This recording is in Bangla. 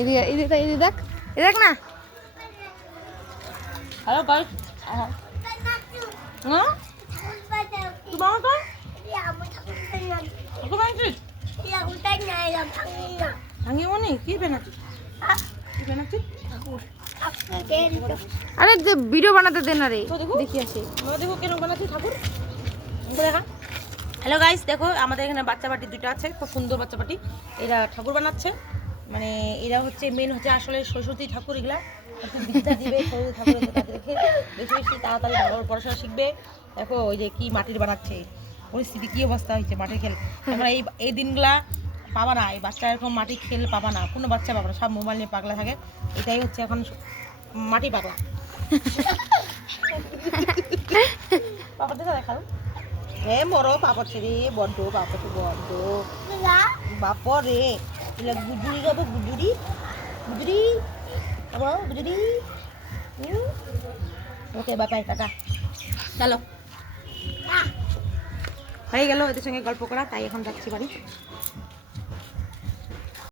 এদিকে এদিকে এদিকে দেখ এ দেখ না। হ্যালো গাইস, হ্যাঁ তোমার তো ভাঙিয়ে মনে কি বানাচ্ছিস? কি বানাচ্ছিস? আরে ভিডিও বানাতে দে না রে, তো দেখো দেখি আসি। দেখো কেন বানাচ্ছিস ঠাকুর দেখা। হ্যালো গাইস, দেখো আমাদের এখানে বাচ্চা পাটি দুটো আছে, খুব সুন্দর বাচ্চা পাটি। এরা ঠাকুর বানাচ্ছে, মানে এরা হচ্ছে মেন হচ্ছে আসলে সরস্বতী ঠাকুর। এগুলা একটু বিদ্যা দিবে সরস্বতী ঠাকুরের তাকে দেখে বেশি বেশি তাড়াতাড়ি ভালো পড়াশোনা শিখবে। দেখো ওই যে কি মাটির বানাচ্ছে, পরিস্থিতি কি অবস্থা হয়েছে মাটির খেল। তোমরা এই দিনগুলা পাবা না, এই বাচ্চা এরকম মাটির খেল পাবা না, কোনো বাচ্চা পাবা না, সব মোবাইল নিয়ে পাগলা থাকে। এটাই হচ্ছে এখন মাটি পাগলা। পাপড় দেখা দেখাও, এ মরো পাপড় রে, বড্ড পাপড় বড্ড বাপর রে। এগুলো গুজুরি গাবো, গুজুরি গুজুরি গুজুরি। ওকে বাপাই টাটা, চলো। হয়ে গেল এদের সঙ্গে গল্প করা, তাই এখন যাচ্ছি বাড়ি।